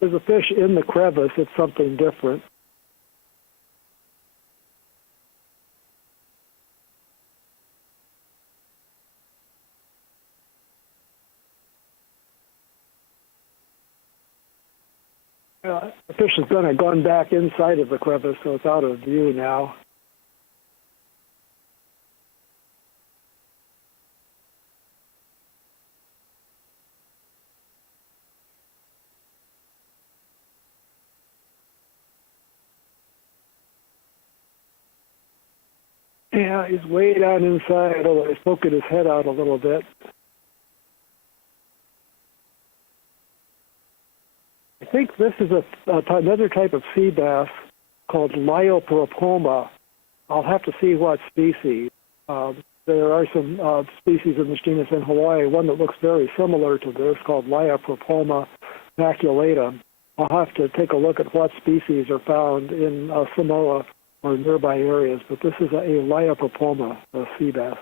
there's a fish in the crevice, it's something different. The fish has gone back inside of the crevice, so it's out of view now. Yeah, he's way down inside, although he's poking his head out a little bit. I think this is another type of sea bass called Leiopropoma. I'll have to see what species. There are some species in this genus in Hawaii, one that looks very similar to this called Leiopropoma maculatum. I'll have to take a look at what species are found in Samoa or nearby areas, but this is a Leiopropoma sea bass.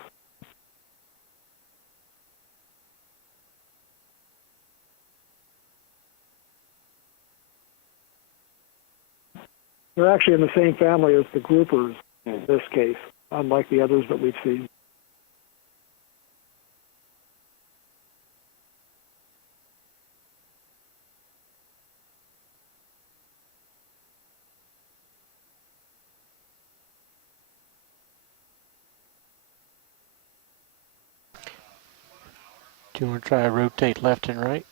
They're actually in the same family as the groupers in this case, unlike the others that we've seen. Do you want to try to rotate left and right?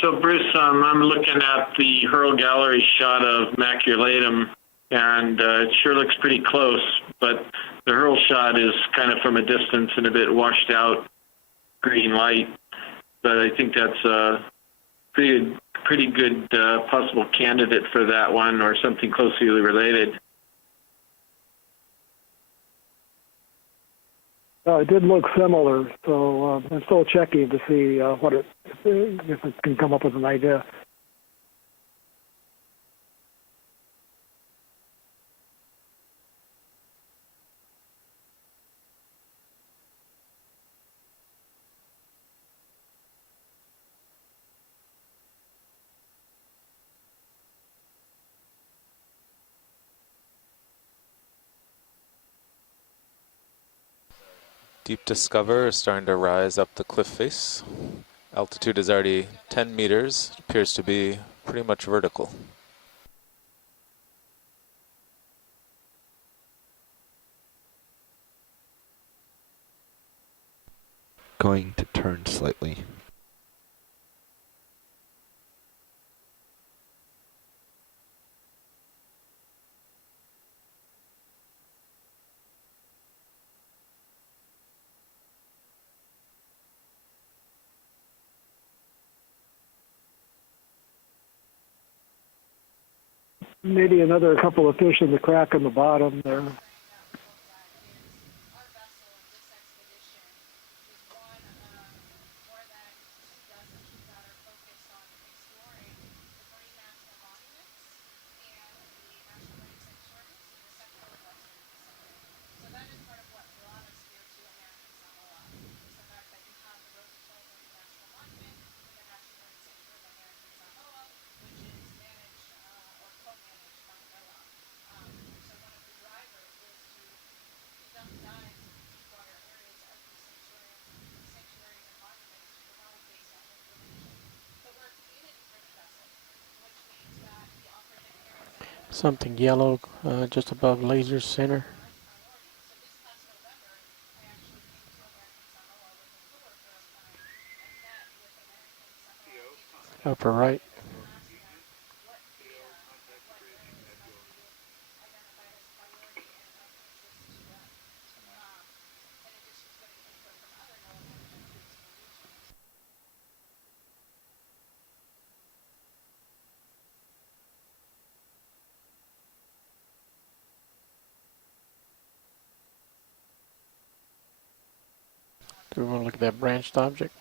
So Bruce, I'm looking at the Hurl Gallery shot of maculatum, and it sure looks pretty close, but the Hurl shot is kind of from a distance and a bit washed out green light, but I think that's a pretty good possible candidate for that one or something closely related. It did look similar, so I'm still checking to see if it can come up with an idea. Deep Discover is starting to rise up the cliff face. Altitude is already 10 meters. It appears to be pretty much vertical. Going to turn slightly. Maybe another couple of fish in the crack in the bottom there. Something yellow just above laser center. Upper right. Do we want to look at that branched object?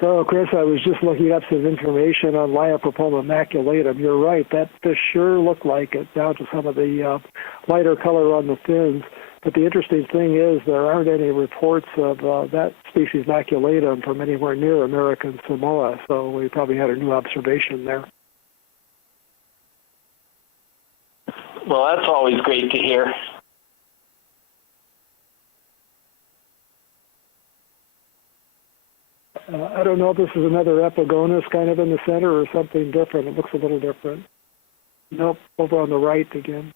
So, Chris, I was just looking up some information on Leiopropoma maculatum. You're right, that fish sure looked like it, down to some of the lighter color on the fins. But the interesting thing is there aren't any reports of that species maculatum from anywhere near American Samoa, so we probably had a new observation there. Well, that's always great to hear. I don't know if this is another epigonus kind of in the center or something different. It looks a little different. Nope, over on the right again.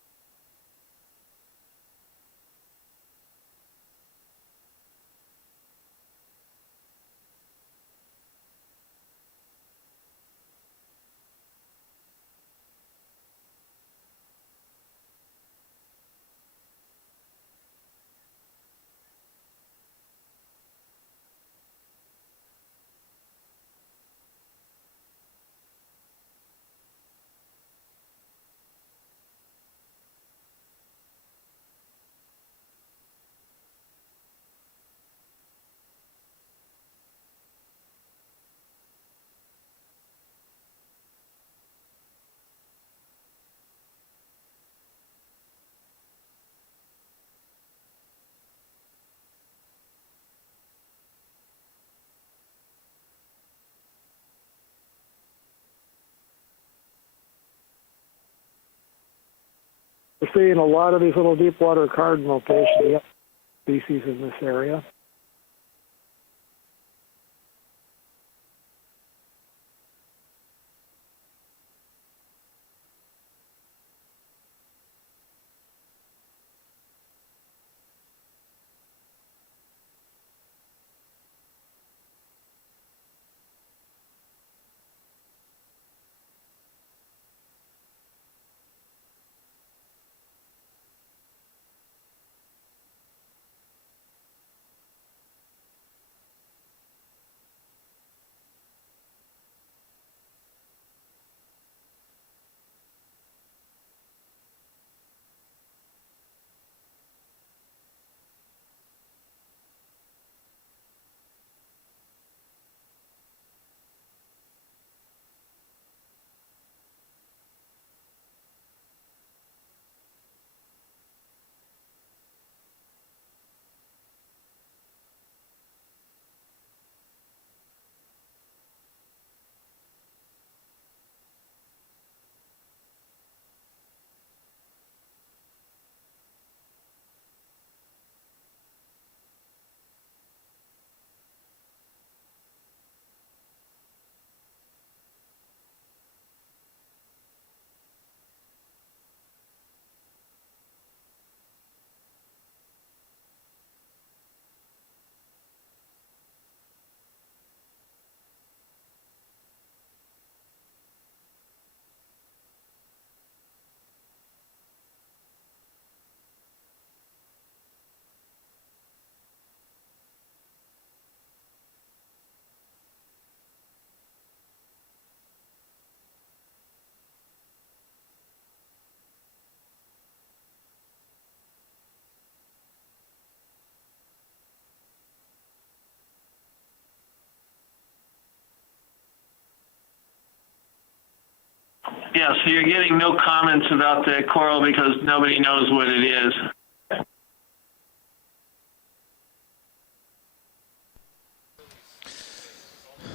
We're seeing a lot of these little deep water cardinal fish, the species in this area. Yeah, so you're getting no comments about the coral because nobody knows what it is.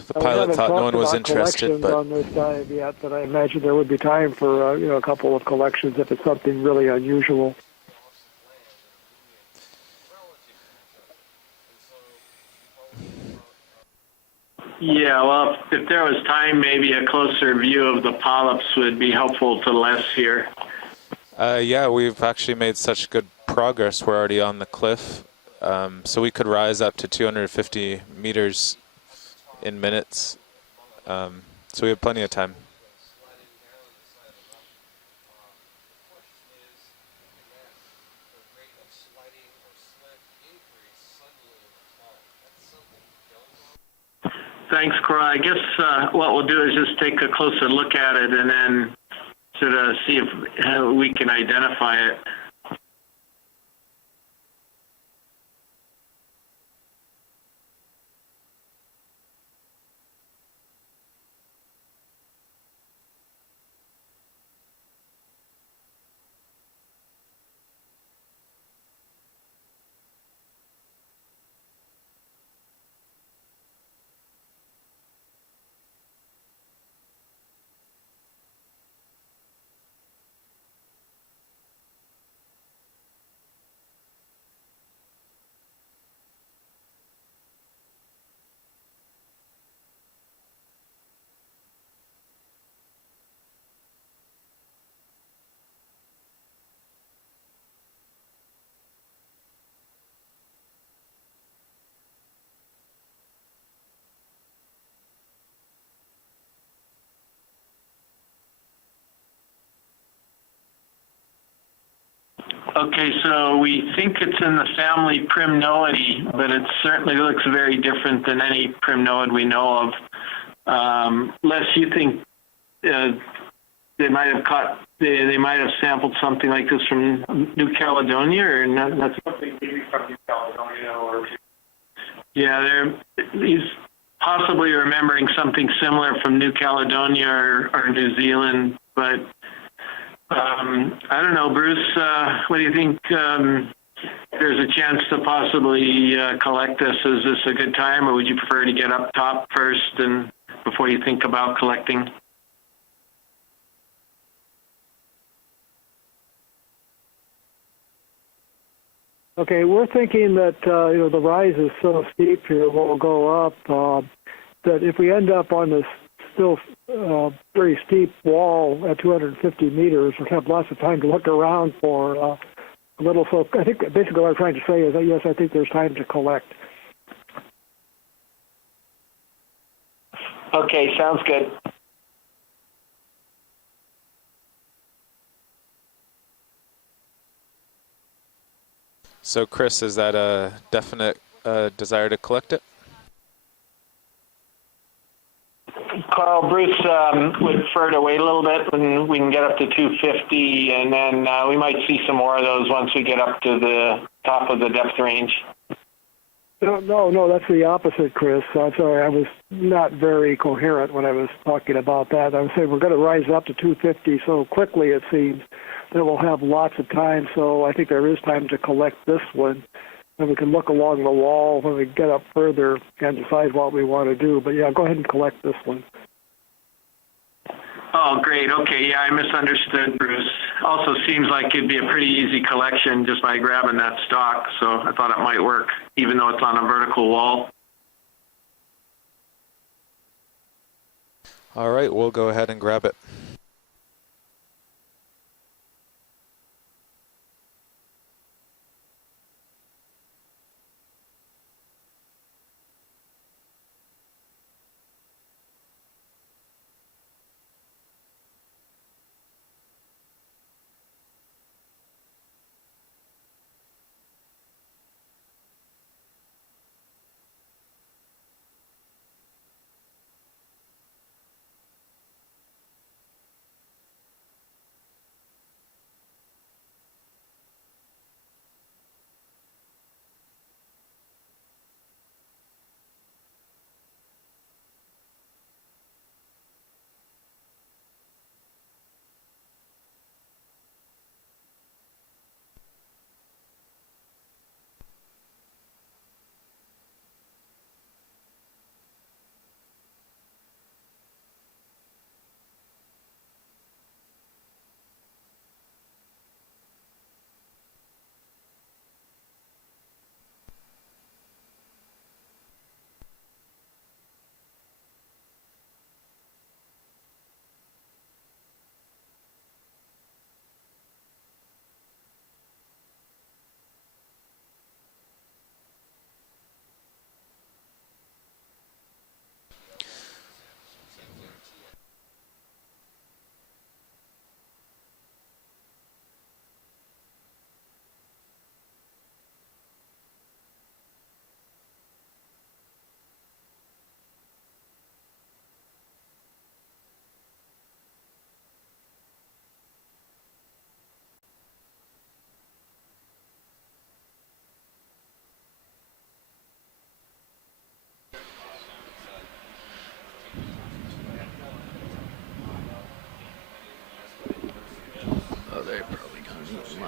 The We pilot haven't thought no talked one was about interested, collections but on this dive yet, but I imagine there would be time for a couple of collections if it's something really unusual. Yeah, well, if there was time, maybe a closer view of the polyps would be helpful to Les here. Yeah, we've actually made such good progress. We're already on the cliff. So we could rise up to 250 meters in minutes. So we have plenty of time. Thanks, Cora. I guess what we'll do is just take a closer look at it and then sort of see if we can identify it. Okay, so we think it's in the family Primnoidae, but it certainly looks very different than any primnoid we know of. Les, you think they might have they might have sampled something like this from New Caledonia, or not? Something maybe from New Caledonia, or yeah, he's possibly remembering something similar from New Caledonia or New Zealand, but. I don't know, Bruce, what do you think? There's a chance to possibly collect this. Is this a good time, or would you prefer to get up top first and before you think about collecting? Okay, we're thinking that the rise is so steep here, what will go up, that if we end up on this still very steep wall at 250 meters, we'll have lots of time to look around for a little. So I think basically what I'm trying to say is that, yes, I think there's time to collect. Okay, sounds good. So Chris, is that a definite desire to collect it? Carl, Bruce would prefer to wait a little bit when we can get up to 250, and then we might see some more of those once we get up to the top of the depth range. No, that's the opposite, Chris. I'm sorry, I was not very coherent when I was talking about that. I was saying we're going to rise up to 250 so quickly, it seems, that we'll have lots of time. So I think there is time to collect this one, and we can look along the wall when we get up further and decide what we want to do. But yeah, go ahead and collect this one. Oh, great. Okay, yeah, I misunderstood, Bruce. Also seems like it'd be a pretty easy collection just by grabbing that stalk, so I thought it might work, even though it's on a vertical wall. All right, we'll go ahead and grab it.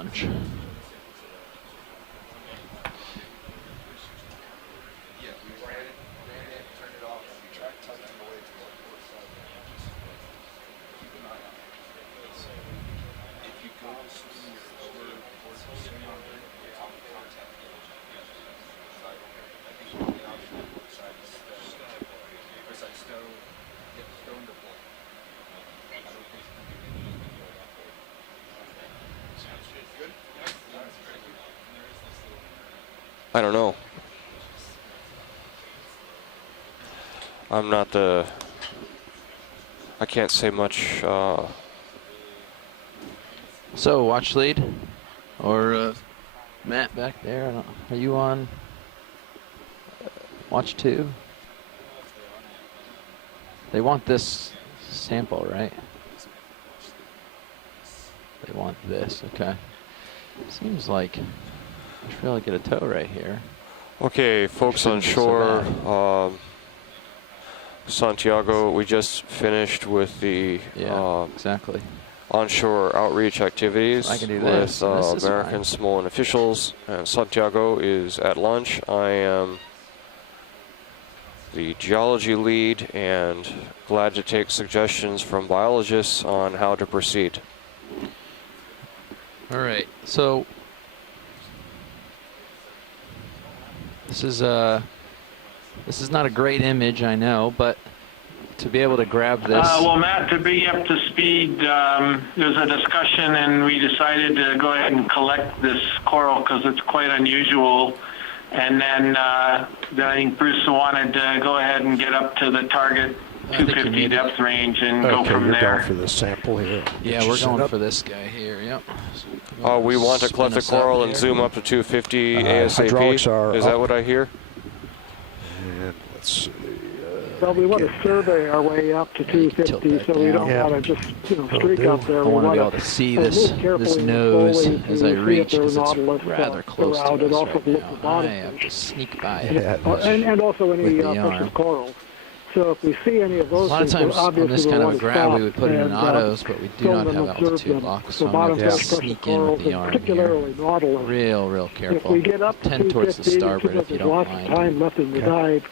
lunch. I don't know. I'm not the. I can't say much. So watch lead, or Matt back there. Are you on watch 2? They want this sample, right? They want this. Okay. Seems like I should really get a tow right here. Okay, folks on shore. Santiago, we just finished with the exactly. onshore outreach activities I can do with this, and this is American fine. Samoan officials, and Santiago is at lunch. I am the geology lead and glad to take suggestions from biologists on how to proceed. All right, so this is not a great image, I know, but to be able to grab this. Well, Matt, to bring you up to speed, there's a discussion, and we decided to go ahead and collect this coral because it's quite unusual. And then I think Bruce wanted to go ahead and get up to the target 250 depth range and go from you're there. going for the sample here. Yeah, we're going for this guy here. Yep. We want to collect the coral and zoom up to 250 ASAP. Is that what I hear? And let's see. Well, we want to survey our way up to 250, so we don't want to just streak up there. I We want to want be able to see this nose as I reach because it's rather close to us right now. I have to sneak by it. And also any with the precious arm. corals. So if we see any of A those lot of things, times on obviously this we kind want of to grab, stop we would put it in and, autos, but we do film not them, have observe altitude them. locks, So so I'm bottom going to pressure sneak in corals, with the and arm particularly here. nautilus. Real If careful. we get up to 10 towards the 250, starboard if you there's don't lots mind. of time left in the dive.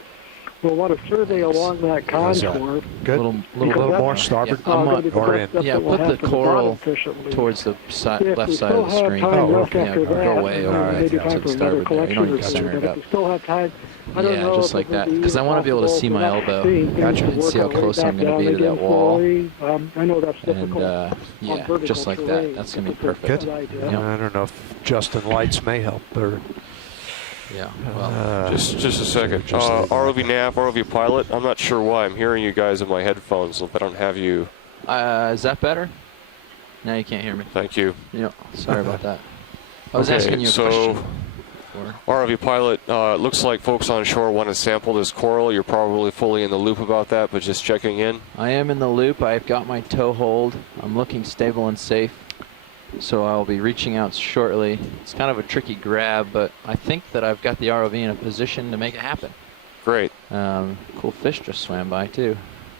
We'll want to survey along that contour. Good. Little little more starboard. Yeah, I'm gonna be the or best in. step Yeah, that we'll put have the to the coral bottom efficiently. towards the If we left side still of the have screen. time left Yeah, after go that, way over right, maybe to time the for another starboard there. You collection don't or need to center something. it But up. if we still have time, I don't Yeah, know just if like it would that, be because I want to be able to possible see for my that elbow. scene Gotcha. to And see work how our way close I'm back going to be down to that again wall. slowly. I know that's And difficult. yeah, vertical just like that. terrain. That's going to be It's a perfect. good idea. Yep. I don't know if Justin Lights may help. Or, Yeah, well, Just a second. just leave ROV nav, ROV pilot. I'm not sure why. I'm hearing you guys in my headphones, but I don't have you. is that better? Now you can't hear me. Thank you. Yeah, sorry about that. I was Okay, asking you a so question. before. ROV pilot, it looks like folks on shore want to sample this coral. You're probably fully in the loop about that, but just checking in. I am in the loop. I've got my tow hold. I'm looking stable and safe. So I'll be reaching out shortly. It's kind of a tricky grab, but I think that I've got the ROV in a position to make it happen. Great. Cool fish just swam by too.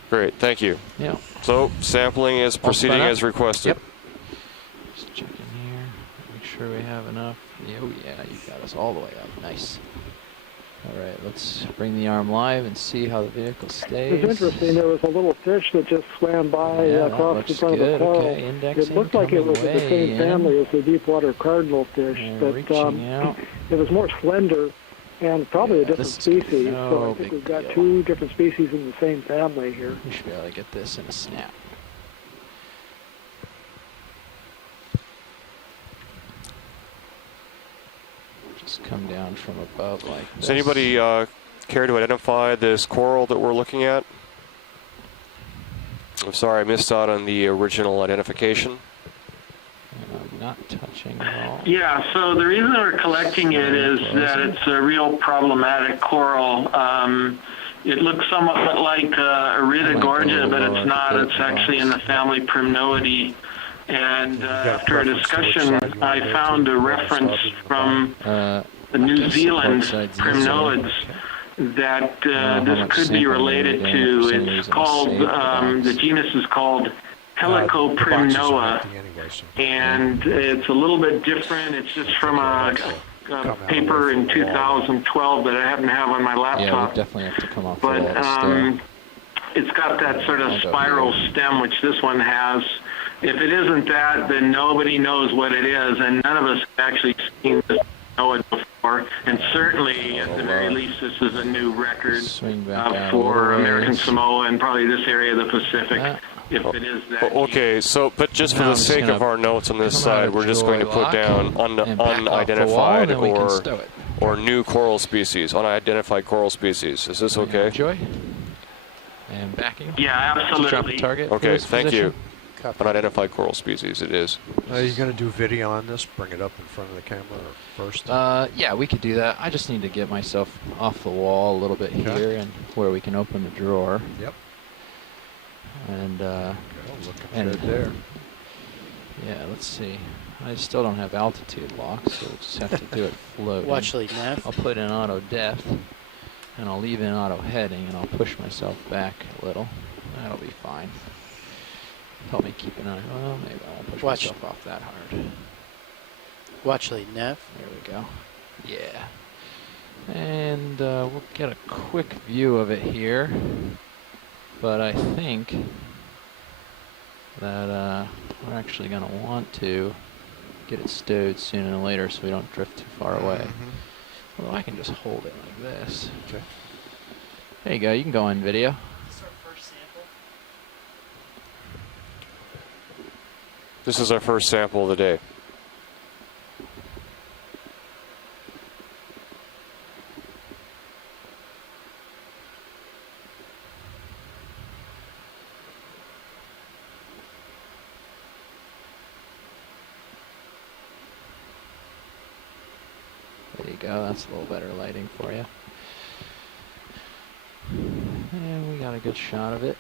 Great. Thank you. Yeah. So sampling is proceeding spread out? as requested. Yep. Just checking here. Make sure we have enough. Oh yeah, you've got us all the way up. Nice. All right, let's bring the arm live and see how the vehicle stays. It's interesting. There was a little fish that just swam by Yeah, that across the looks front of the good. coral. Okay, indexing, It looked like it was coming of the same way family in. as the deepwater cardinal fish, And but reaching out. it was more slender and probably a different this is species. no So I think big we've got deal. 2 different species in the same family here. We should be able to get this in a snap. Just come down from above like this. Does anybody care to identify this coral that we're looking at? I'm sorry, I missed out on the original identification. And I'm not touching at all. Yeah, so the reason we're collecting it is that it's a real problematic coral. It looks somewhat like Iridogorgia, but it's not. It's actually in the family Primnoideae. And after a discussion, I found a reference from the New Zealand Primnoids that this could be related to. It's called, the genus is called Helicoprimnoa, Anyway, so and it's a little bit different. It's just from a paper in 2012 that I happen to have on my Yeah, we laptop. definitely have to come off the But wall to stare. it's got that sort of spiral stem, which this one has. If it isn't that, then nobody knows what it is, and none of us have actually seen this Noah before. And certainly, at the very least, this is a new record Swing back out a for little American ways. Samoa and probably this area of the Pacific. If it is that. Okay, so but just for Now the I'm just sake gonna of our notes on this come out side, of we're just going to joy put lock down and back off the wall, unidentified and then we can stow it. or new coral species, unidentified coral species. Is this okay? Joy. And backing. Yeah, Drop the absolutely. target. for Okay, this thank position. you. Unidentified coral species, it is. Are you going to do video on this? Bring it up in front of the camera first? Yeah, we could do that. I just need to get myself off the wall a little bit here and where we can open the drawer. Yep. And Looking good there. yeah, let's see. I still don't have altitude lock, so we'll just have to do it floating. Watch lead nav. I'll put in auto depth, and I'll leave in auto heading, and I'll push myself back a little. That'll be fine. Help me keep an eye. Well, maybe I won't push Watch. myself off that hard. Watch lead nav. There we go. Yeah. And we'll get a quick view of it here. But I think that we're actually going to want to get it stowed sooner than later so we don't drift too far away. Although I can just hold it like this. Okay. There you go. You can go on video. This is our first sample of the day. There you go. That's a little better lighting for you. And we got a good shot of it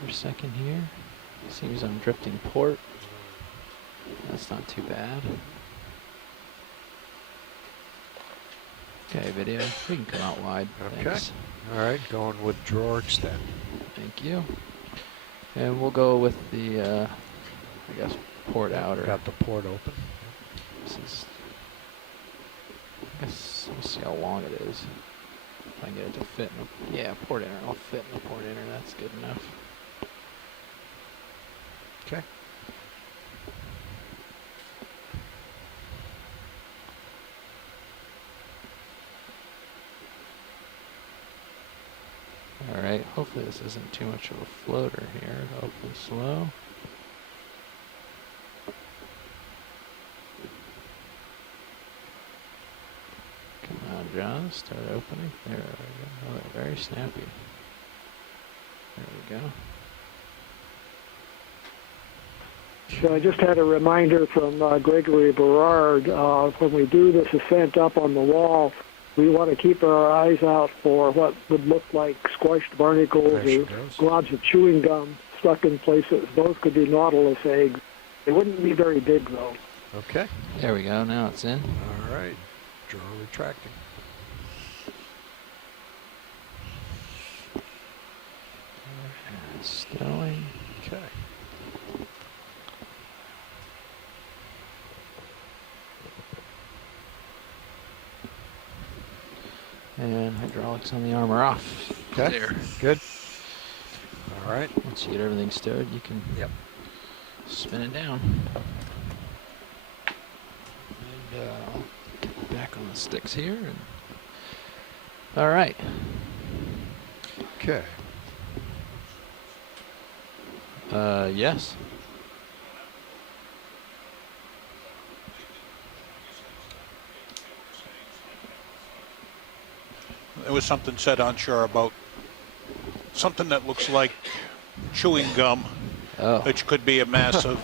for a second here. Seems I'm drifting port. That's not too bad. Okay, video. We can come out wide. Okay. Thanks. All right, going with drawer extend. Thank you. And we'll go with the, I guess, port outer. Got the port open. This is, I guess, let me see how long it is. If I can get it to fit in the, yeah, port inner. I'll fit in the port inner. That's good enough. Okay. All right. Hopefully this isn't too much of a floater here. To open slow. Come on, John. Start opening. There we go. Oh, they're very snappy. There we go. So I just had a reminder from Gregory Berard. When we do this ascent up on the wall, we want to keep our eyes out for what would look like squashed barnacles There she or goes. globs of chewing gum stuck in places. Those could be nautilus eggs. They wouldn't be very big, though. Okay. There we go. Now it's in. All right. Drawer retracting. Stowing. Okay. And hydraulics on the armor off. Okay. There. Good. All right. Once you get everything stowed, you can spin it down. And I'll get back on the sticks here. And all right. Okay. Yes. There was something said on shore about something that looks like chewing gum, which could be a mass of...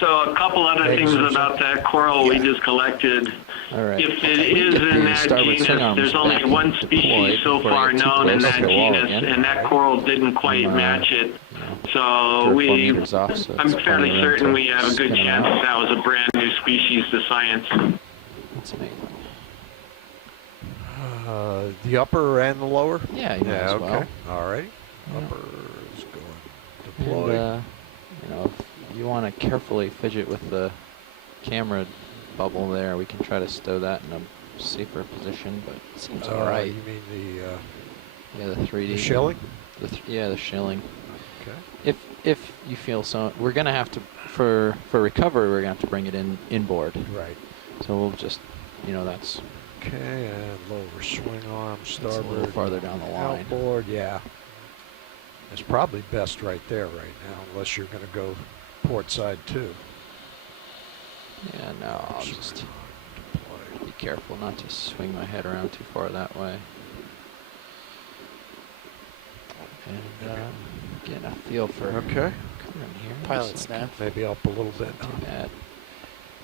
So a couple other things about that coral we just collected. All right. If it is in that genus, there's only one species so far known in that genus, and that coral didn't quite match it. So I'm fairly certain we have a good chance that was a brand new species to science. That's amazing. The upper and the lower? Yeah, you might as okay. well. All right. Yeah. Upper is going deployed. And, you know, if you want to carefully fidget with the camera bubble there, we can try to stow that in a safer position, but it seems alright. You mean Yeah, the 3D. the shilling? Yeah, the shilling. Okay. If you feel so, we're gonna have to for recovery. We're gonna have to bring it inboard. Right. So we'll just, you know, that's Okay, and lower swing arm, a starboard. little farther down the line. Outboard, yeah. It's probably best right there right now, unless you're going to go port side too. Yeah, no, I'll just be careful not to swing my head around too far that way. And getting a feel for Okay. current here. Pilot snap. Maybe up a little bit. Not too bad.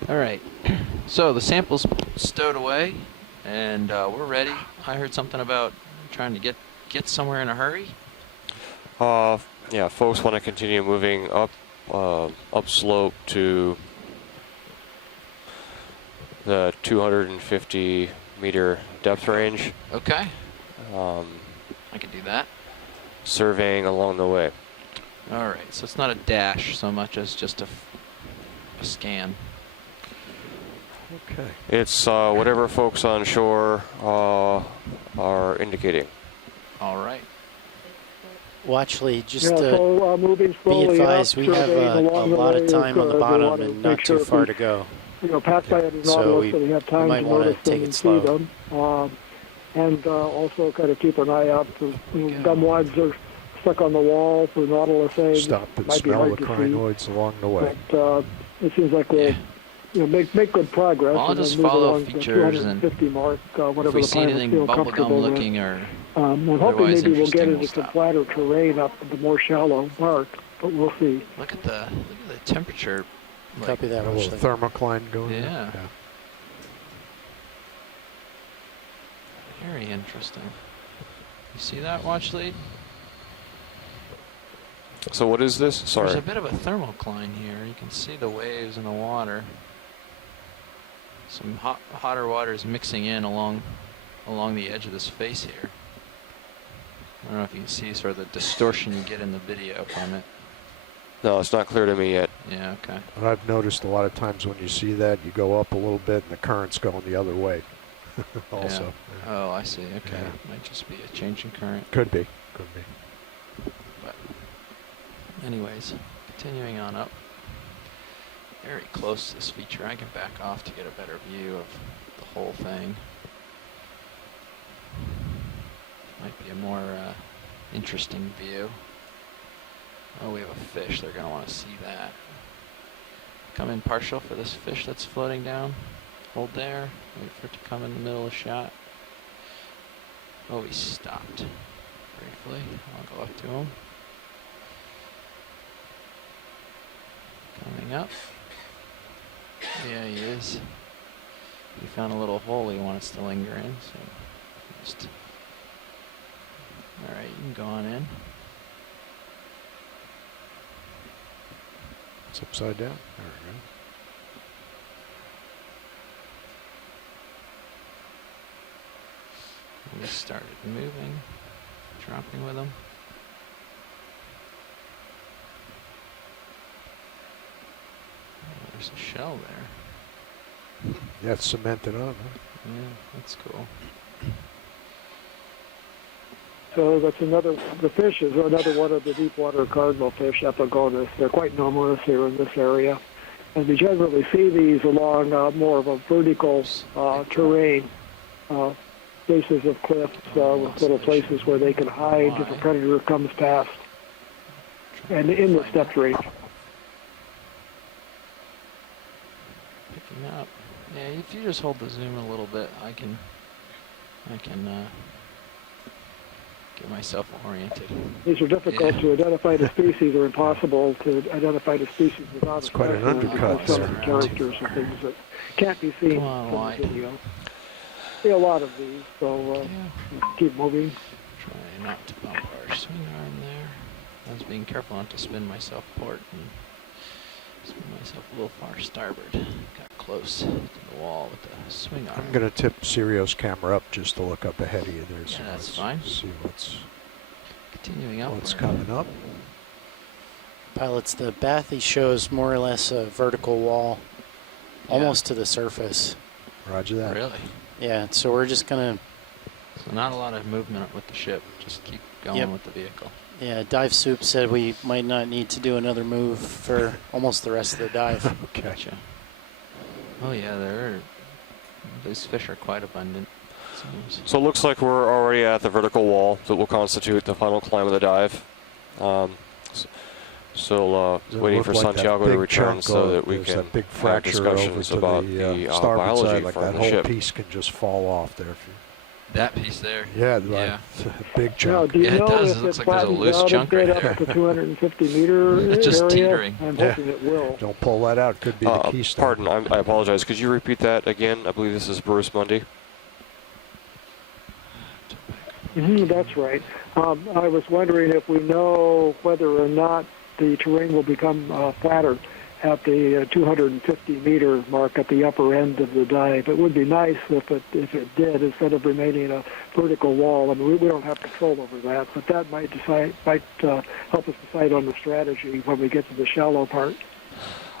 All right, so the sample's stowed away, and we're ready. I heard something about trying to get somewhere in a hurry. Yeah, folks want to continue moving upslope to the 250 meter depth range. Okay. I can do that. Surveying along the way. All right, so it's not a dash so much as just a scan. Okay. It's whatever folks on shore are indicating. All right. Well, actually, just so moving be slowly advised, up, we have surveying a along the lot of way, time on the we bottom want to and not make sure too if far we, to go. You know, pass by the So Nautilus, so we have time might to wanna notice take them it and see slow. them. And also kind of keep an eye out for gum wads are stuck on the wall for Nautilus eggs. Stop and Might be smell hard the to see, crinoids along the way. but it seems like we'll make good progress. Well, I'll and then just move follow along the features and 250 mark, whatever if we the see pilots anything feel bubblegum comfortable with. looking or We're hoping otherwise maybe we'll get interesting, into we'll some stop. flatter terrain up at the more shallow mark, but we'll see. look at the temperature. Like, Copy that, A little Rushley. thermocline going in. Yeah. Very interesting. You see that, watch lead? So what is this? There's Sorry. a bit of a thermocline here. You can see the waves in the water. Some hotter water is mixing in along the edge of this face here. I don't know if you can see sort of the distortion you get in the video from it. No, it's not clear to me yet. Yeah, okay. But I've noticed a lot of times when you see that, you go up a little bit and the current's going the other way. Also. Yeah. Oh, I see. Okay. Yeah. Might just be a change in current. Could be. Could be. But anyways, continuing on up. Very close to this feature. I can back off to get a better view of the whole thing. Might be a more interesting view. Oh, we have a fish. They're going to want to see that. Come in partial for this fish that's floating down. Hold there. Wait for it to come in the middle of the shot. Oh, he stopped briefly. I'll go up to him. Coming up. Yeah, he is. He found a little hole he wants to linger in, so just... Alright, you can go on in. It's upside down. There we go. We started moving, dropping with him. Oh, there's a shell there. Yeah, it's cemented on, huh? Yeah, that's cool. So that's the fish is another one of the deep water cardinal fish, Epigonus. They're quite numerous here in this area. And we generally see these along more of a vertical terrain, faces of cliffs with little places where they can hide if a predator comes past. And in the steppe range. Picking up. Yeah, if you just hold the zoom a little bit, I can get myself oriented. These are difficult to identify the species, or impossible to identify the species without It's quite an undercut some there. characters and things that can't be seen Come on, from White. the video. See a lot of these, so keep moving. Try not to bump our swing arm there. I was being careful not to spin myself port and spin myself a little far starboard. Got close to the wall with the swing arm. I'm going to tip Sirio's camera up just to look up ahead of you there. So Yeah, that's let's fine. See what's Continuing up. coming up. Pilots, the bathy shows more or less a vertical wall, almost to the surface. Roger that. Really? Yeah, so we're just gonna, So not a lot of movement with the ship. Just keep going with the vehicle. yeah, Dive Soup said we might not need to do another move for almost the rest of the dive. Okay. Gotcha. Oh yeah, these fish are quite abundant. Seems. So it looks like we're already at the vertical wall that will constitute the final climb of the dive. Still waiting for Santiago to return so that we can that big have fracture discussions over to about the the starboard biology side, like from that the whole ship. piece can just fall off there. That piece there. Yeah, like Yeah. a big Now, chunk. do you Yeah, it know does. if It looks it like there's a flattens loose out a chunk bit right up there. at the 250 meter It's just area? teetering. I'm Yeah. hoping it will. Don't pull that out. Could be the keystone. Pardon, I apologize. Could you repeat that again? I believe this is Bruce Mundy. That's right. I was wondering if we know whether or not the terrain will become flatter at the 250 meter mark at the upper end of the dive. It would be nice if it did, instead of remaining a vertical wall. I mean, we don't have control over that, but that might help us decide on the strategy when we get to the shallow part.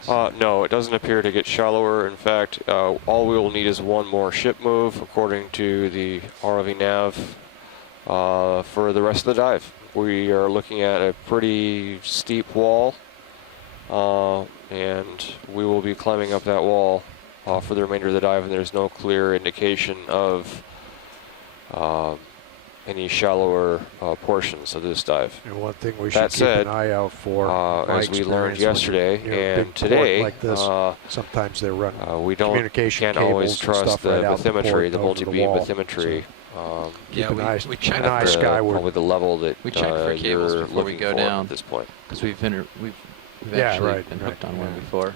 No, it doesn't appear to get shallower. In fact, all we will need is one more ship move, according to the ROV nav, for the rest of the dive. We are looking at a pretty steep wall, and we will be climbing up that wall for the remainder of the dive, and there's no clear indication of any shallower portions of this dive. And one thing we That should keep said, an eye out for, my as we learned experience, when yesterday you know, and big today, port like this, sometimes they run we communication can't always cables and trust stuff right the out the port bathymetry, and the over the multi-beam wall. bathymetry. Yeah, Keep an eye, we checked an eye skyward. Probably the level that We check for cables you're before we looking go for down. at this point. Because we've Yeah, actually right, been right, hooked on one yeah. before.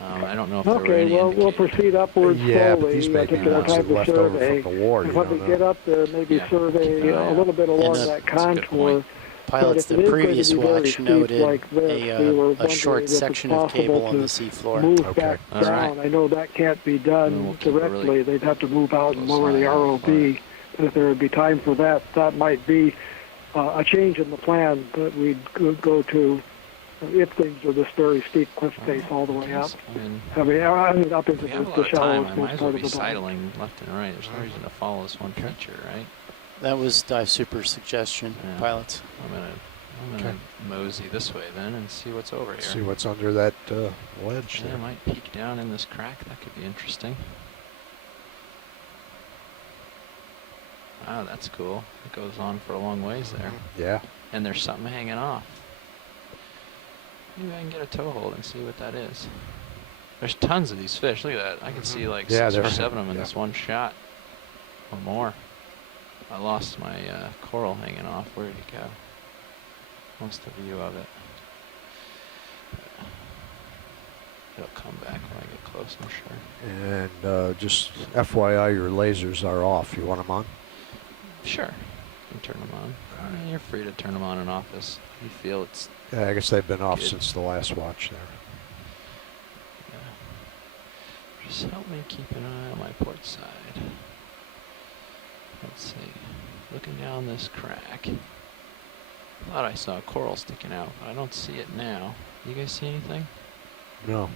I don't know if there were Okay, any well, we'll indicators. proceed upwards Yeah, but slowly. these may be take our ones time that to left over survey. from the war. And You when don't we know. get up there, maybe Yeah. survey Keep an eye a out. little bit along And, that that's a good contour. point. Pilots, But if the it is going to previous be very watch steep noted like this, we were a wondering short if it's section of possible cable on to the seafloor. move Okay. back All down. right. I know that can't be Then we'll done keep a directly. really They'd have to move out and close lower the eye out for ROV. But if there would be time for that, that might be a change in the plan that we'd go to if things are this very steep cliff face all the way up. I mean, I mean, up into if we have a the lot of time, shallowest I might as well part of be the dive. sidling left and right. There's no reason to follow this one feature, right? That was Dive Super's suggestion, Yeah. pilots. I'm gonna mosey this way then and see what's over here. See what's under that ledge Yeah, I there. might peek down in this crack. That could be interesting. Wow, that's cool. It goes on for a long ways there. Yeah. And there's something hanging off. Maybe I can get a toe hold and see what that is. There's tons of these fish. Look at that. I can see like Yeah, 6 or there- 7 of them in yeah. this one shot. Or more. I lost my coral hanging off. Where did it go? What's the view of it? It'll come back when I get close, I'm sure. And just FYI, your lasers are off. You want them on? Sure. You can turn them on. Yeah, you're free to turn them on and off as you feel it's... Yeah, I guess they've been off Good. since the last watch there. Yeah. Just help me keep an eye on my port side. Let's see. Looking down this crack. Thought I saw a coral sticking out, but I don't see it now. You guys see anything? No.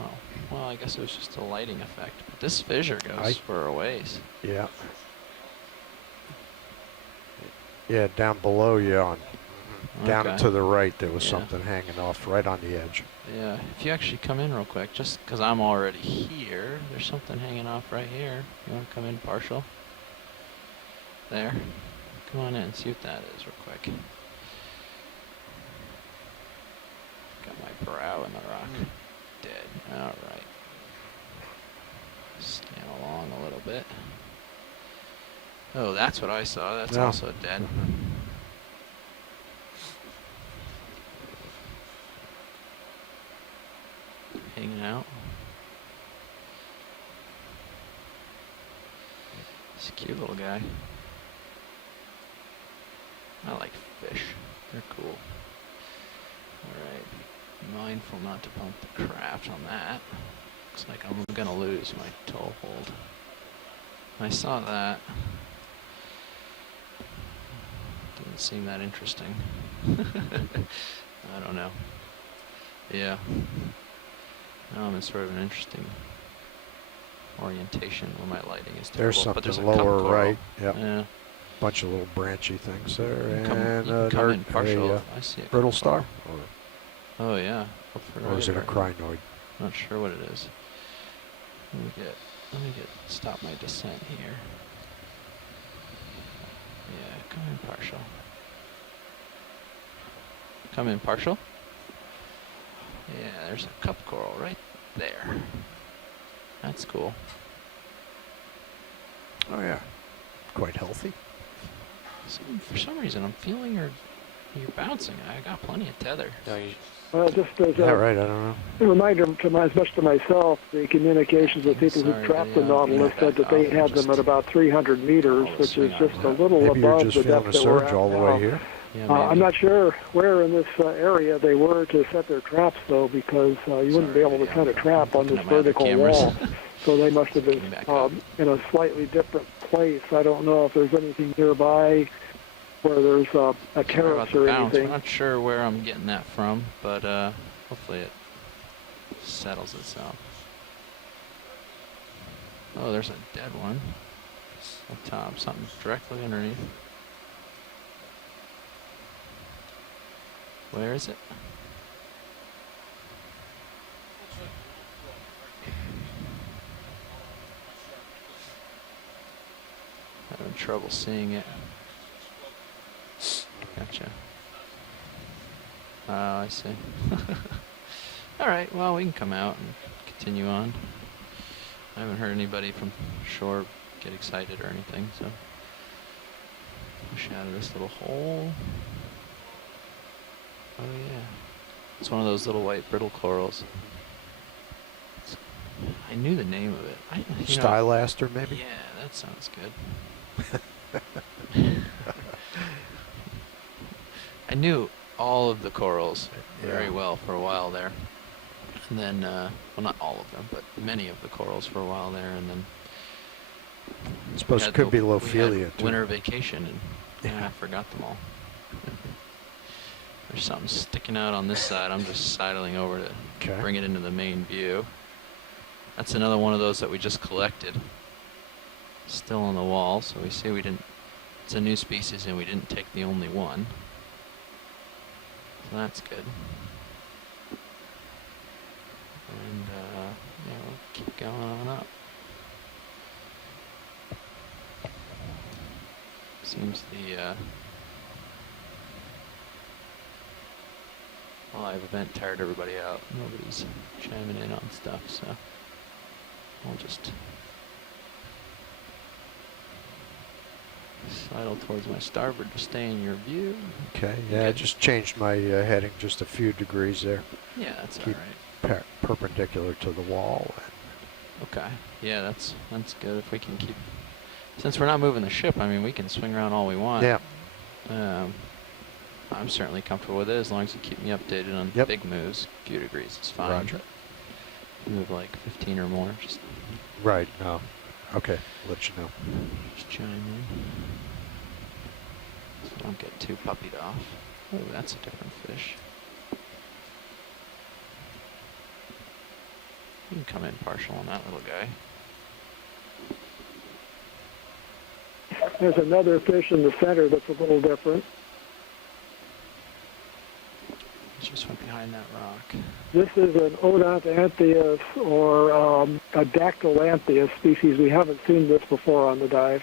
Oh, well, I guess it was just a lighting effect. But this fissure goes for a ways. Yeah. Yeah, down below you on. Down and Okay. to the right, there was Yeah. something hanging off right on the edge. Yeah, if you actually come in real quick, just because I'm already here, there's something hanging off right here. You want to come in partial? There. Come on in, see what that is real quick. Got my brow in the rock. Dead. Alright. Scan along a little bit. Oh, that's what I saw. That's Yeah. also dead. Hanging out. He's a cute little guy. I like fish. They're cool. Alright. Mindful not to bump the craft on that. Looks like I'm gonna lose my toe hold. I saw that. Didn't seem that interesting. I don't know. Yeah. Now I'm in sort of an interesting orientation where my lighting is terrible. There's but something there's a cup lower coral. right. Yep. Yeah. Bunch of little branchy things there, You can and come in partial. a I see a brittle cup star, coral. Oh yeah. or is it a crinoid? Not sure what it is. Let me stop my descent here. Yeah, come in partial. Come in partial. Yeah, there's a cup coral right there. That's cool. Oh yeah, quite healthy. For some reason, I'm feeling you're bouncing. I got plenty of tether. No, Just as Yeah, a right. I don't know. reminder as much to myself, the communications with people who Sorry, trapped the video. Nautilus said that they had them at about 300 meters, I'll which swing is on just that. a little Maybe you're above just the feeling depth a that we're surge at all the now. way here. Yeah, I'm maybe. not sure where in this area they were to set their traps, though, because you wouldn't be able to set a trap on Looking this at my other vertical cameras. wall. So they must have been Getting back up. in a slightly different place. I don't know if there's anything nearby where there's a Sorry about terrace the or bounce. anything. I'm not sure where I'm getting that from, but hopefully it settles itself. Oh, there's a dead one. It's up top, something directly underneath. Where is it? Having trouble seeing it. Gotcha. Oh, I see. All right, well, we can come out and continue on. I haven't heard anybody from shore get excited or anything, so push out of this little hole. Oh yeah, it's one of those little white brittle corals. I knew the name of it. Stylaster, maybe? Yeah, that sounds good. I knew all of the corals very well for a while there. And then, well, not all of them, but many of the corals for a while there. And then I suppose it could be Lophelia, too. Winter vacation, and yeah, I forgot them all. There's something sticking out on this side. I'm just sidling over to bring it into the main view. That's another one of those that we just collected. Still on the wall, so we see we didn't. It's a new species, and we didn't take the only one. So that's good. And yeah, we'll keep going on up. Seems the live event tired everybody out. Nobody's chiming in on stuff, so I'll just sidle towards my starboard to stay in your view. Okay, yeah, I just changed my heading just a few degrees there. Yeah, that's Keep all right. Perpendicular to the wall. Okay, yeah, that's good. If we can keep, since we're not moving the ship, I mean, we can swing around all we want. Yeah. I'm certainly comfortable with it as long as you keep me updated on big moves. A few degrees is fine. Roger. Move like 15 or more, just Right, no. Okay, let you know. just chime in. So don't get too puppied off. Oh, that's a different fish. You can come in partial on that little guy. There's another fish in the center that's a little different. It's just went behind that rock. This is an Odontanthius or a Dactylanthius species. We haven't seen this before on the dive.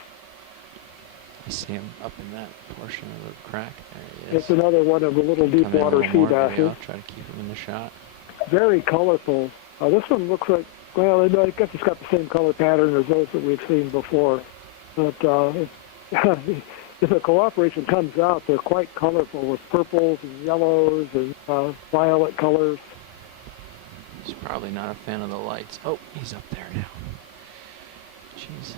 I see him up in that portion of the crack. There he is. It's another one of the little deep Come in a water little sea more, maybe basses. I'll try to keep him in the shot. Very colorful. This one looks like, well, I guess it's got the same color pattern as those that we've seen before. But if the cooperation comes out, they're quite colorful with purples and yellows and violet colors. He's probably not a fan of the lights. Oh, he's up there now. Jeez.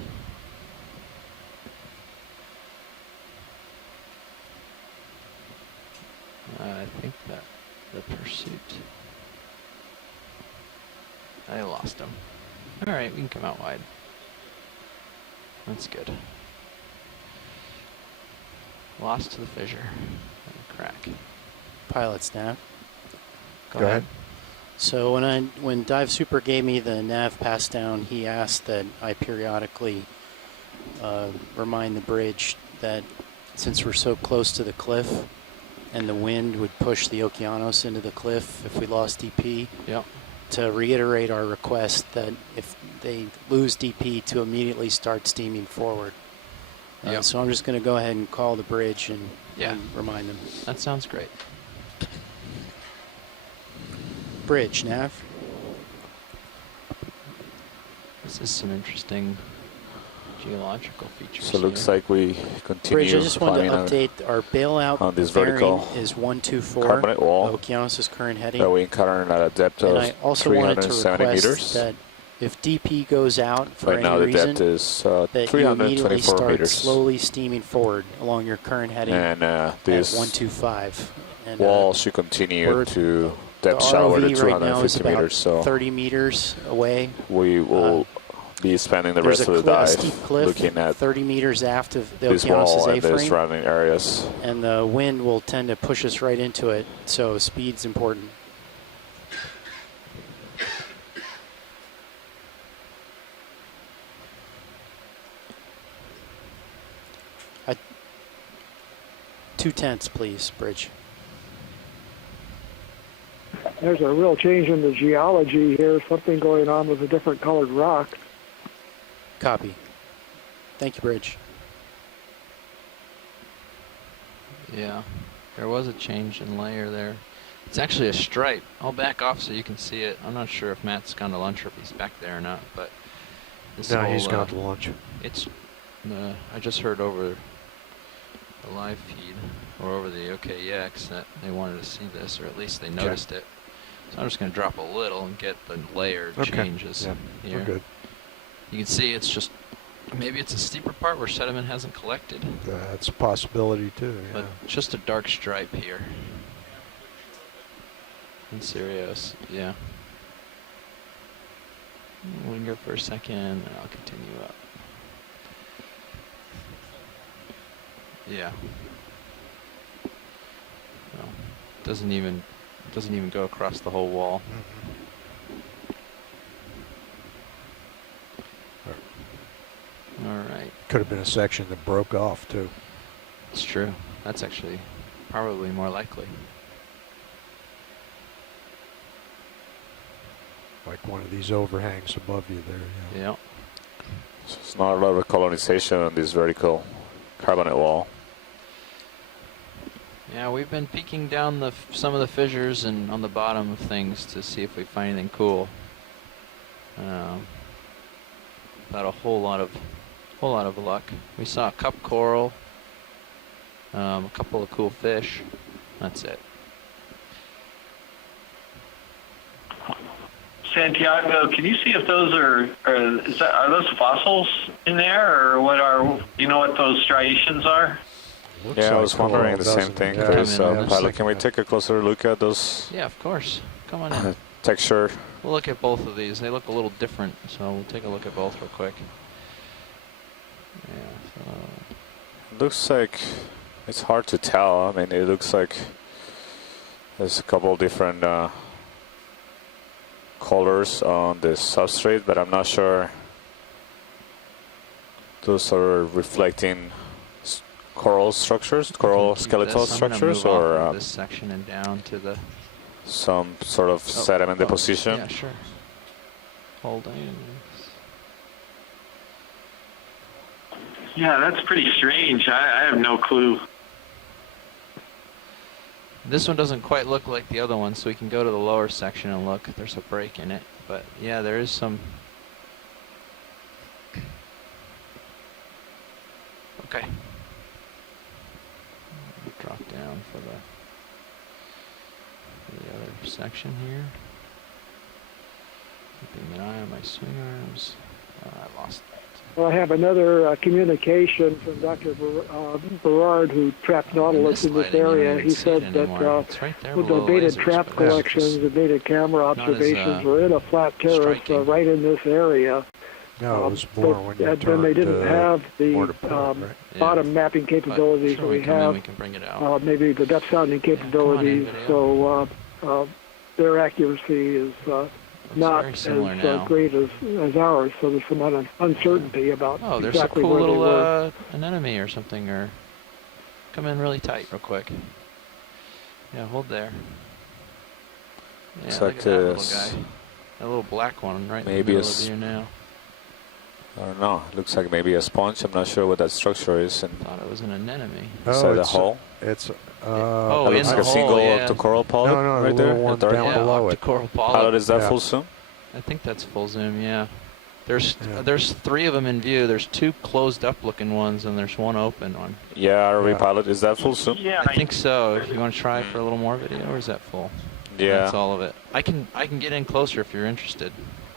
I think that the pursuit. I lost him. All right, we can come out wide. That's good. Lost to the fissure and the crack. Pilot's down. Go ahead. So when Dive Super gave me the nav pass down, he asked that I periodically remind the bridge that since we're so close to the cliff and the wind would push the Okeanos into the cliff if we lost DP, Yep. to reiterate our request that if they lose DP to immediately start steaming forward. Yep. So I'm just going to go ahead and call the bridge and Yeah. remind them. That sounds great. Bridge, nav. This is some interesting geological features. So it looks here. like we continue Bridge, I just wanted to climbing update our bailout on this bearing vertical is 124. carbonate wall Okeanos' current heading. that we encountered at a depth And of I also wanted to 370 request meters. that if DP goes out for Right now any the reason, depth is that you immediately 324 start meters. slowly steaming forward along your current heading And at this 125. And, wall should continue we're- to the depth shower to ROV right now is 250 about meters. So 30 meters away. we will be spending the There's rest a, of the a dive steep cliff looking at 30 meters aft of the this Okeanos' wall and the A-frame, surrounding areas. and the wind will tend to push us right into it, so speed's important. I, 2/10, please, bridge. There's a real change in the geology here. Something going on with a different colored rock. Copy. Thank you, bridge. Yeah, there was a change in layer there. It's actually a stripe. I'll back off so you can see it. I'm not sure if Matt's gone to lunch or if he's back there or not, but this No, whole, he's gone to lunch. It's. I just heard over the live feed or over the OKEX that they wanted to see this, or at least they noticed it. So I'm just going to drop a little and get the layer changes here. We're good. You can see it's just. Maybe it's a steeper part where sediment hasn't collected. That's a possibility too. Yeah. But just a dark stripe here. In Sirius, yeah. Linger for a second, and I'll continue up. Yeah. No, doesn't even go across the whole wall. All right. Could have been a section that broke off too. It's true. That's actually probably more likely. Like one of these overhangs above you there. Yeah. Yeah. So it's not a lot of colonization on this vertical carbonate wall. Yeah, we've been peeking down some of the fissures and on the bottom of things to see if we find anything cool. Without a whole lot of luck. We saw a cup coral, a couple of cool fish. That's it. Santiago, can you see if those are those fossils in there, or what are, you know what those striations are? Looks Yeah, I like was wondering coral, the same doesn't thing. it? There's Come in on this. pilot. Can we take a closer look at those Yeah, of course. Come on in. texture? We'll look at both of these. They look a little different, so we'll take a look at both real quick. Yeah. So Looks like it's hard to tell. I mean, it looks like there's a couple different colors on the substrate, but I'm not sure those are reflecting coral structures, coral skeletal structures, or this section and down to the some sort of sediment deposition. Yeah, sure. Hold on. Yeah, that's pretty strange. I have no clue. This one doesn't quite look like the other one, so we can go to the lower section and look. There's a break in it, but yeah, there is some. Okay. Drop down for the other section here. Keeping an eye on my swing arms. I lost that. Well, I have another communication from Dr. Berard, who trapped Nautilus in this area. He said that with the baited trap collections and baited camera observations, we're in a flat terrace right in this area. No, it was more when you but then they didn't have the bottom mapping capabilities that we have. We can bring it out. Maybe the depth sounding capabilities. So their accuracy is not very as similar now. great as ours, so there's some uncertainty about Oh, there's exactly a cool where they little were. anemone or something, or come in really tight real quick. Yeah, hold there. Yeah, Looks look like at that little this. guy. That little black one right Maybe in the a middle of you now. I don't know. It looks like maybe a sponge. I'm not sure what that structure is. And Thought it was an anemone. inside the it's hull. It's Oh, That in looks the like a hole, single yeah. octocoral polyp No, right the there. little one the dark down one. Yeah, below it. octocoral Pilot, polyp. is that Yeah. full zoom? I think that's full zoom, yeah. There's Yeah. there's 3 of them in view. There's 2 closed up looking ones and there's 1 open one. Yeah, ROV Yeah. pilot. Is that full zoom? Yeah, I think so. If you want to try for a little more video, or is that full? Yeah. That's all of it. I can get in closer if you're interested.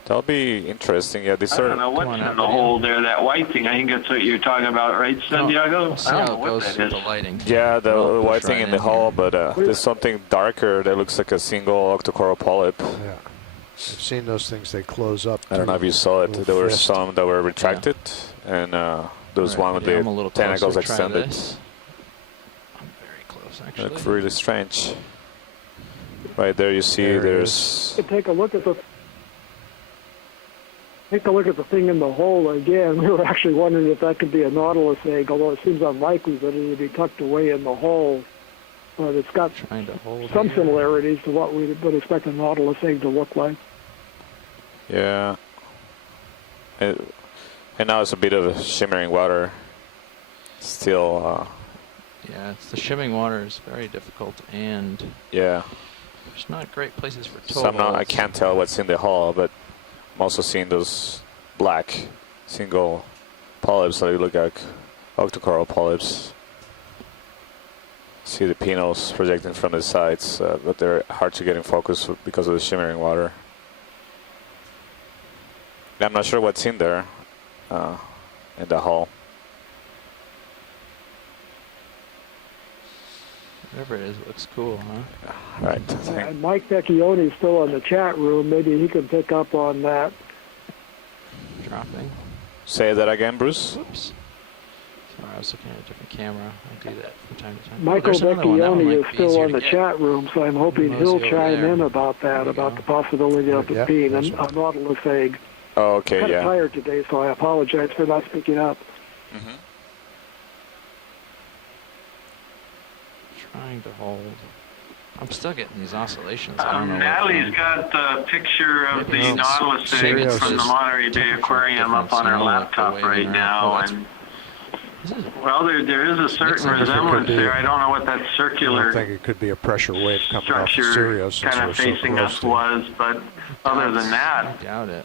That'll be interesting. Yeah, these I don't are. know what's on, in out the video. hole there, that white thing. I think that's what you're talking about, right, Santiago? We'll see I don't how know it what goes that with is. the lighting. Yeah, the I'll push white thing right in the in hull, here. but there's something darker that looks like a single octocoral polyp. Yeah. I've seen those things. They close up. I don't to know if you saw it. little There were fist. some that were retracted, and there was All right, one with video, I'm a the little tentacles closer. Try extended. this. I'm very close, It actually. looked really strange. Right there, you see There it there's. Take a look at the thing in the hole again. We were actually wondering if that could be a Nautilus egg, although it seems unlikely that it would be tucked away in the hole. But it's got Trying to hold some here. similarities to what we would expect a Nautilus egg to look like. Yeah. And now it's a bit of shimmering water. Still, Yeah, it's the shimming water is very difficult, and yeah. there's not great places for tow So I holes. can't tell what's in the hull, but I'm also seeing those black single polyps that look like octocoral polyps. See the pinels projecting from the sides, but they're hard to get in focus because of the shimmering water. I'm not sure what's in there in the hull. Whatever it is, it looks cool, huh? Right. And Mike Vecchione is still in the chat room. Maybe he can pick up on that. Dropping. Say that again, Bruce. Whoops. Sorry, I was looking at a different camera. I do that from time to time. Michael there's another one. That one Vecchione might is be still easier on to the get. chat room, so I'm hoping Mosey he'll over chime there. in about that, There we about go. the possibility of Yeah, it being that's a right. Nautilus egg. Oh, I'm okay, kind of yeah. tired today, so I apologize for not speaking up. Mm-hmm. Trying to hold. I'm still getting these oscillations. I don't know. Natalie's got the picture of Maybe the it's Nautilus egg Sirius from the is Monterey Bay temperature Aquarium up on her difference, you know, like the laptop way right they're- now, oh, that's- and This is well, there is a certain like it resemblance could be- there. I don't know what that I don't circular think it could be a pressure wave coming off the structure Sirius since kind we're of so facing close us to. was, but other than I that, doubt it.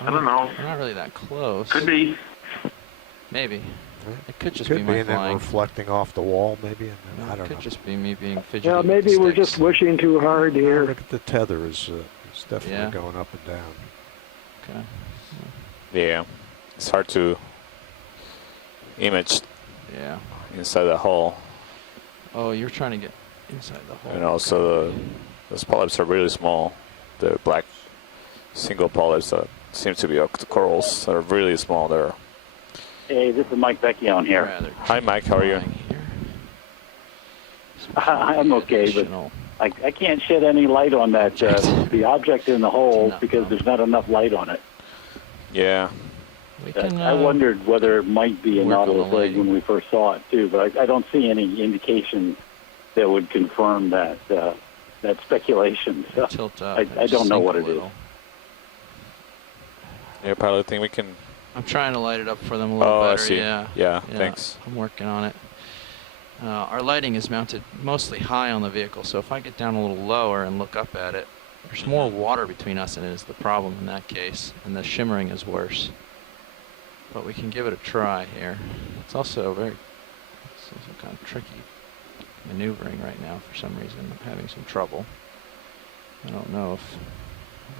I don't know. We're not really that close. Could be. Maybe. It could just Could be be, my and then flying. reflecting off the wall, maybe. And then, I It don't could know. just be me being fidgety. Yeah, with maybe the we're sticks. just wishing too hard here. Look at the tether is it's definitely Yeah. going up and down. Okay. Yeah. It's hard to image Yeah. inside the hull. Oh, you're trying to get inside the hole. And also those polyps are really small. The black single polyps that seem to be octocorals are really small. They're. Hey, this is Mike Vecchione here. Rather Hi, Mike. How are you? flying here. I'm okay, but Additional- I can't shed any light on that, the object in the hole, Not because wrong. there's not enough light on it. Yeah. We can, I wondered whether it might be a work on the Nautilus egg lighting. when we first saw it, too, but I don't see any indication that would confirm that speculation. So tilt up. I and don't know sink what a it is. little. Yeah, pilot thing we can. I'm trying to light it up for them a little Oh, I better. see. Yeah. Yeah, thanks. I'm working on it. Our lighting is mounted mostly high on the vehicle, so if I get down a little lower and look up at it, there's more water between us and it is the problem in that case, and the shimmering is worse. But we can give it a try here. It's also kind of tricky maneuvering right now for some reason. I'm having some trouble. I don't know if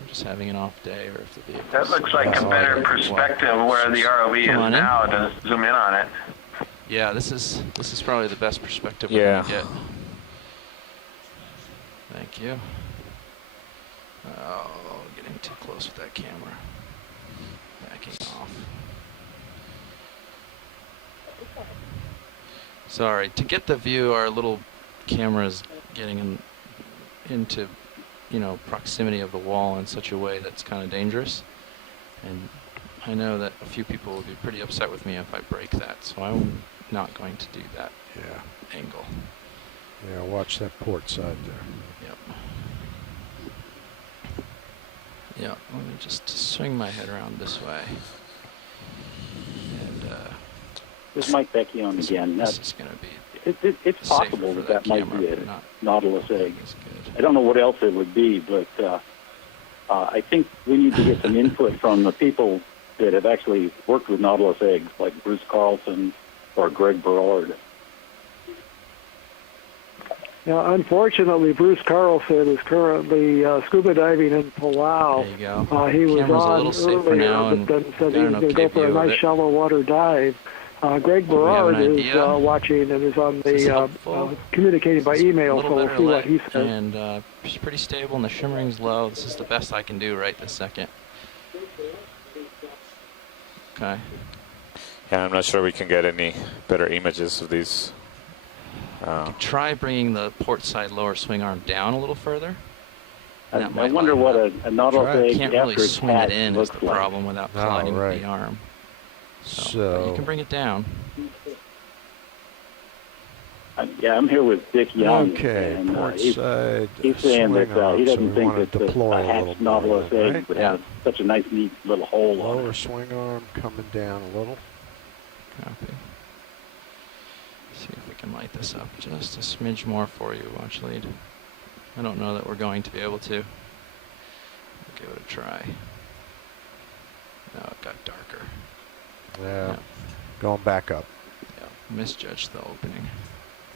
I'm just having an off day or if the vehicle. That looks like a better perspective where the ROV Come is on in. now to zoom in on it. Yeah, this is probably the best perspective we're Yeah. gonna get. Thank you. Oh, getting too close with that camera. Backing off. Sorry, to get the view, our little camera's getting into proximity of the wall in such a way that's kind of dangerous. And I know that a few people will be pretty upset with me if I break that, so I'm not going to do that angle. Yeah, watch that port side there. Yep. Yeah, let me just swing my head around this way. And This is Mike Becky on again. this is going to be It's possible for that might be camera, a not Nautilus egg. as good. I don't know what else it would be, but I think we need to get some input from the people that have actually worked with Nautilus eggs, like Bruce Carlson or Greg Berard. Now, unfortunately, Bruce Carlson is currently scuba diving in Palau. There you go. He was Camera's a on little safer earlier, now, but then said he got was an going to go okay for a view of nice it. shallow water dive. Greg Do we have an Berard is idea? watching and is on Is this the helpful? communicating by It's a email, little so we'll better see lit, what he says. And it's pretty stable, and the shimmering's low. This is the best I can do right this second. Okay. Yeah, I'm not sure we can get any better images of these. Try bringing the port side lower swing arm down a little further. I That might wonder what lighten a Nautilus Try. egg Can't really after it's swing it hatched in is looks the like. problem without No, colliding with right. the arm. But So you can bring it down. Yeah, I'm here with Dick Young. okay, and port he's side saying that swing arm, he so doesn't we think want that to the deploy a little hatched more, Nautilus then, egg right? would have such a nice, neat little hole on Lower it. swing arm coming down a little. Copy. See if we can light this up just a smidge more for you, watch lead. I don't know that we're going to be able to. We'll give it a try. No, it got darker. Yeah, Yeah. going back up. Yeah, misjudged the opening.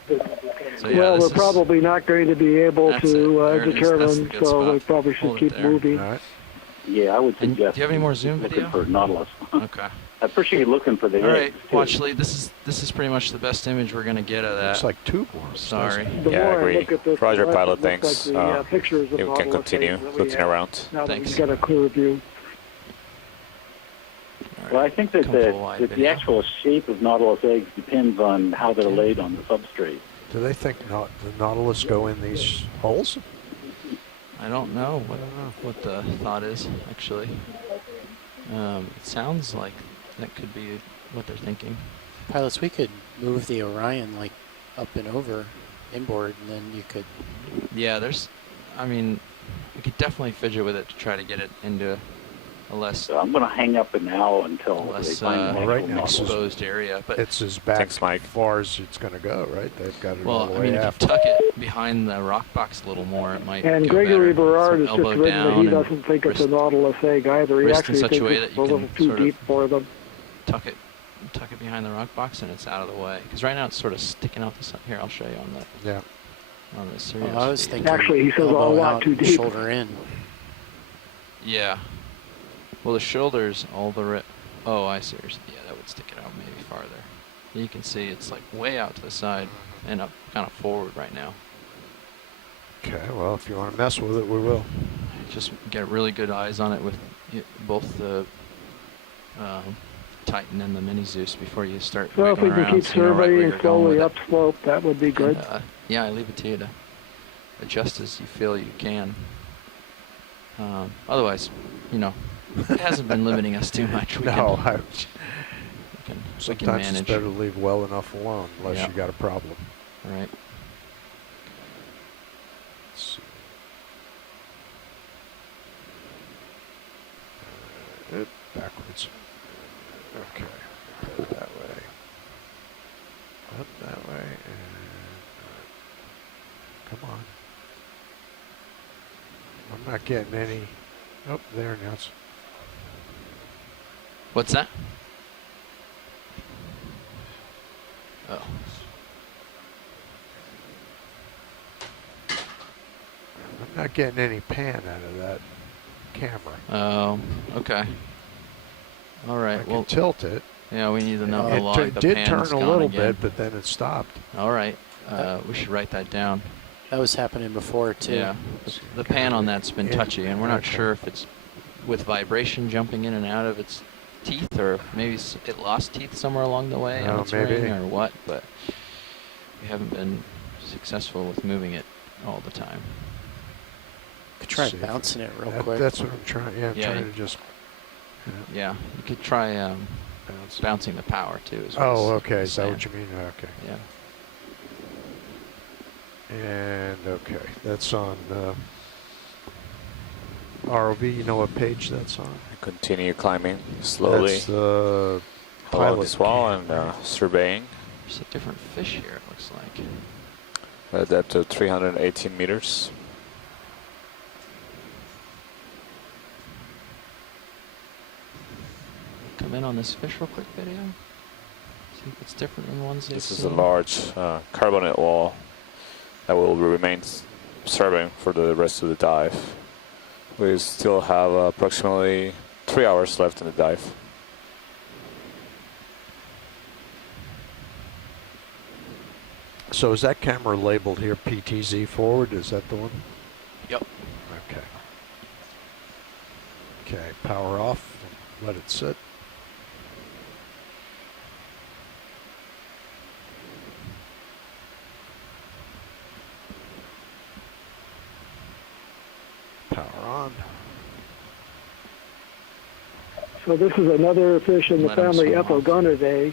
So Well, this we're is- probably not going to be able That's it. to There it is. That's the determine, good so we spot. probably should Hold it keep there. moving. All right. Yeah, I would And suggest. do you have any more zoom looking video? for Nautilus. Okay. I appreciate looking for the All right, eggs, too. watch lead. This is pretty much the best image we're gonna get of that. Looks like tube worms. Sorry. The Yeah, I more I agree. look at this, Roger, the less pilot, it looks thanks. like the pictures of You can Nautilus continue eggs that we looking have. around. Now that Thanks. we've got a clear view. All right. Well, I think that, Come full wide that the video. actual shape of Nautilus eggs depends on how they're laid on the substrate. Do they think the Nautilus go in these holes? I don't know what the thought is actually. It sounds like that could be what they're thinking. Pilots, we could move the Orion like up and over inboard, and then you could. Yeah, I mean, we could definitely fidget with it to try to get it into a less So I'm going to hang up it now until they less find the actual right now, Nautilus. exposed area. But It's as back Thanks, Mike. far as it's going to go, right? They've got it all well, the I way mean, if after. you tuck it behind the rock box a little more, it might And go Gregory better. Berard So has just elbow written that down he and doesn't think it's a wrist- Nautilus egg either. He wrist in actually such a thinks way it's that a you little can too sort of deep for them. tuck it behind the rock box, and it's out of the way. Because right now it's sort of sticking out the side. Here, I'll show you on the Yeah. serious. I was feed. thinking. Actually, he says elbow a lot out, too deep. Shoulder in. Yeah. Well, the shoulders, all the oh, I see. Yeah, that would stick it out maybe farther. You can see it's like way out to the side and up kind of forward right now. Okay, well, if you want to mess with it, we will. Just get really good eyes on it with both the Titan and the Mini Zeus before you start Well, if we wiggling can around keep so you know right where surveying you're going slowly with it. upslope, that would be good. And, yeah, I leave it to you to adjust as you feel you can. Otherwise, it hasn't been limiting us too much. We No, can sometimes it's manage. better to leave well enough alone unless Yeah. you got a problem. Right. Let's see. Backwards. Okay. Put it that way. Up that way. And come on. I'm not getting any. Oh, there now. It's What's that? Oh. I'm not getting any pan out of that camera. Oh. Okay. All right. I can Well, tilt it. yeah, we need to know It how long the did pan's turn a gone little again. bit, but then it stopped. All right. We should write that down. That was happening before too. Yeah. The pan on that's been Yeah, touchy, and we're not okay. sure if it's with vibration jumping in and out of its teeth, or if maybe it lost teeth somewhere along the way on Oh, its maybe. ring, or what. But we haven't been successful with moving it all the time. Could try See if- bouncing it real quick. That's what I'm trying. Yeah, I'm Yeah, trying to just. Yeah, you could try Bounce. bouncing the power too. Is what Oh, he's okay. Is that saying. what you mean? Okay. Yeah. And okay, that's on ROV. You know what page that's on? Continue climbing slowly That's the along pilot this wall cam, and right? There's surveying a different fish here. It looks like. at depth of 318 meters. Come in on this fish real quick video. See if it's different than the ones they've This is a seen. large carbonate wall that will remain serving for the rest of the dive. We still have approximately 3 hours left in the dive. So is that camera labeled here PTZ forward? Is that the one? Yep. Okay. Okay, power off. Let it sit. Power on. So this is another fish in the Let 'em family swim off. Epigonidae.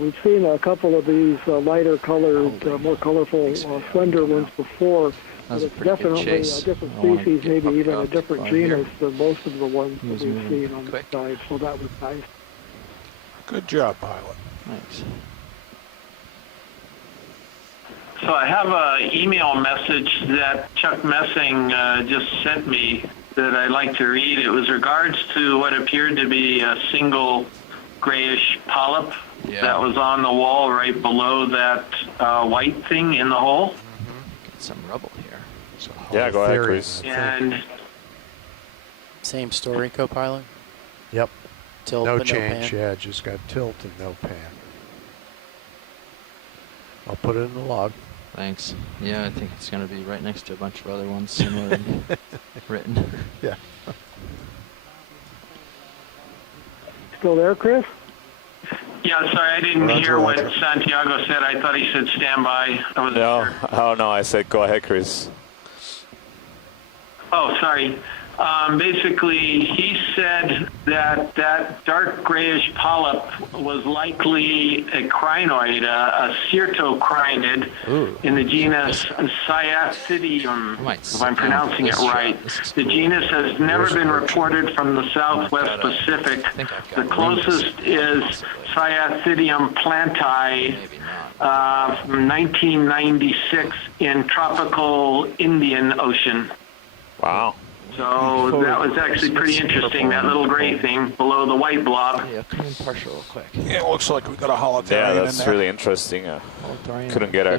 We've seen a couple of these lighter colored, more colorful, slender ones before. That was But a it's pretty good definitely chase. a different I don't wanna species, get maybe hooked even a up different on here. genus than most of the ones He that was we've moving seen on the quick. dive. So that was nice. Good job, pilot. Thanks. So I have an email message that Chuck Messing just sent me that I'd like to read. It was regards to what appeared to be a single grayish polyp Yeah. that was on the wall right below that white thing in the hole. Get some rubble here. So Yeah, go ahead, Holotherian, Chris. I think. And Same story, co-pilot. Yep. Tilt, No but change. no pan. Yeah, just got tilt and no pan. I'll put it in the log. Thanks. Yeah, I think it's going to be right next to a bunch of other ones similarly written. Yeah. Still there, Chris? yeah, sorry, I didn't Roger, hear what Roger. Santiago said. I thought he said stand by. I wasn't No, sure. oh no, I said go ahead, Chris. Oh, sorry. Basically, he said that that dark grayish polyp was likely a crinoid, a cyrtocrinid in the genus Cyathidium, Might if I'm sit down pronouncing for it this shot. right. This is The cool. genus has never been reported from the southwest Pacific. I think I've The got room to closest sit down, is possibly. Cyathidium plantae, Maybe not. from 1996 in tropical Indian Ocean. Wow. So that was actually pretty interesting, that little gray thing below the white blob. Yeah, come in partial real quick. Yeah, it looks like we got a holotherian Yeah, in that's there. really interesting. Holothurian Couldn't get our fish.